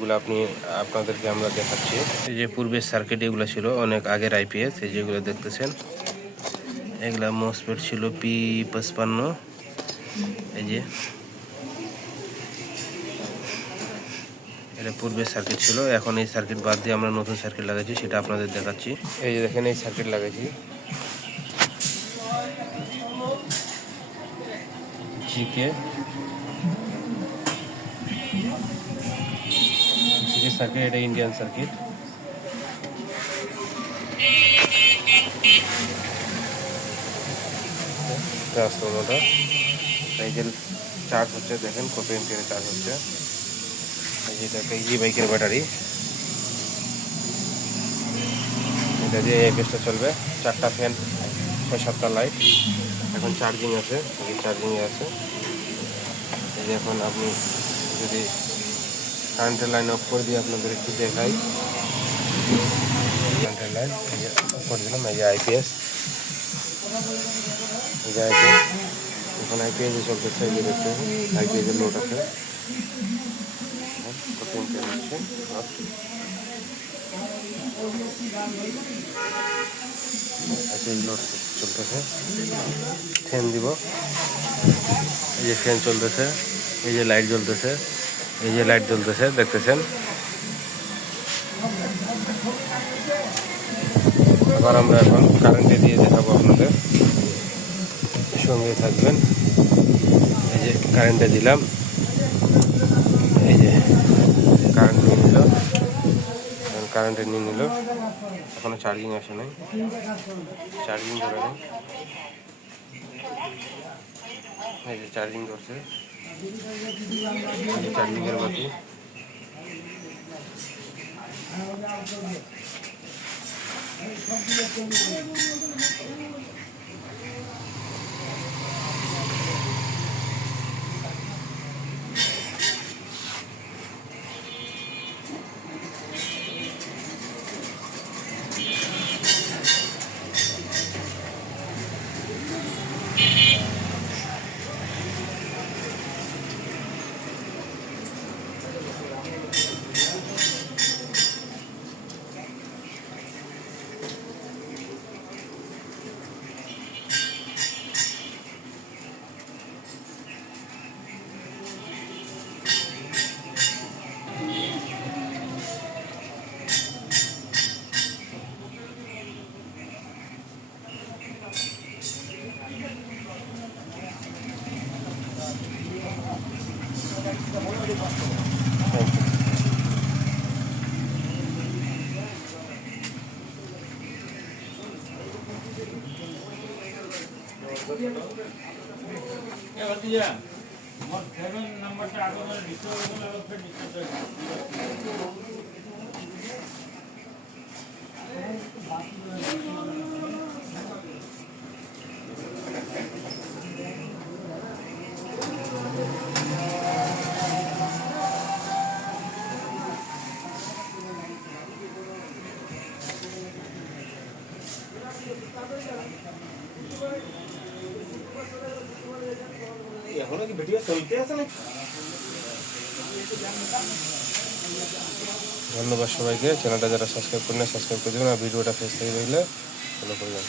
এগুলো আপনাদেরকে আমরা দেখাচ্ছি। এই যে পূর্বের সার্কিট এগুলো ছিল অনেক আগের আইপিএস, এই যেগুলো দেখতেছেন এগুলা মসফেট ছিল P55। এই যে এটা পূর্বের সার্কিট ছিল, এখন এই সার্কিট বাদ দিয়ে আমরা নতুন সার্কিট লাগাইছি, সেটা আপনাদের দেখাচ্ছি। এই যে দেখেন এই সার্কিট লাগাইছি জিকে সার্কিট, এটা ইন্ডিয়ান সার্কিট। ট্রান্সফর্মারটা এই যে চার্জ হচ্ছে, দেখেন কত এমপিয়ারে চার্জ হচ্ছে। এই যে একটা ইজি বাইকের ব্যাটারি, এটা দিয়ে এপিএসটা চলবে। 4টা ফ্যান, 6-7টা লাইট, এখন চার্জিং আছে, এই চার্জিংয়ে আছে। এই যে এখন আপনি যদি কারেন্টের লাইন অফ করে দিয়ে আপনাদের একটু দেখাই, কারেন্টের লাইন এই যে অফ করে দিলাম। এই যে আইপিএস, এই যে আইপিএস, এখন আইপিএসে চলতেছে। এই যে দেখতে আইপিএসের লোড আছে, কত এমপিয়ার হচ্ছে। লোড চলতেছে, ফ্যান দিব, এই যে ফ্যান চলতেছে, এই যে লাইট জ্বলতেছে, এই যে লাইট জ্বলতেছে দেখতেছেন। আবার আমরা এখন কারেন্টে দিয়ে দেখাবো আপনাদের, সঙ্গে থাকবেন। এই যে কারেন্টে দিলাম, এই যে কারেন্ট নিয়ে নিল, কারেন্টে নিয়ে নিল। এখনো চার্জিং আসে নাই, চার্জিং ধরে নেই। এই যে চার্জিং করছে, চার্জিংয়ের বাতি। এখনো কি ভিডিও চলতে আছে না? ধন্যবাদ সবাইকে। চ্যানেলটা যারা সাবস্ক্রাইব করেন সাবস্ক্রাইব করে দেবেন, আর ভিডিওটা ফেস থেকে দেখলে ফলো করবেন।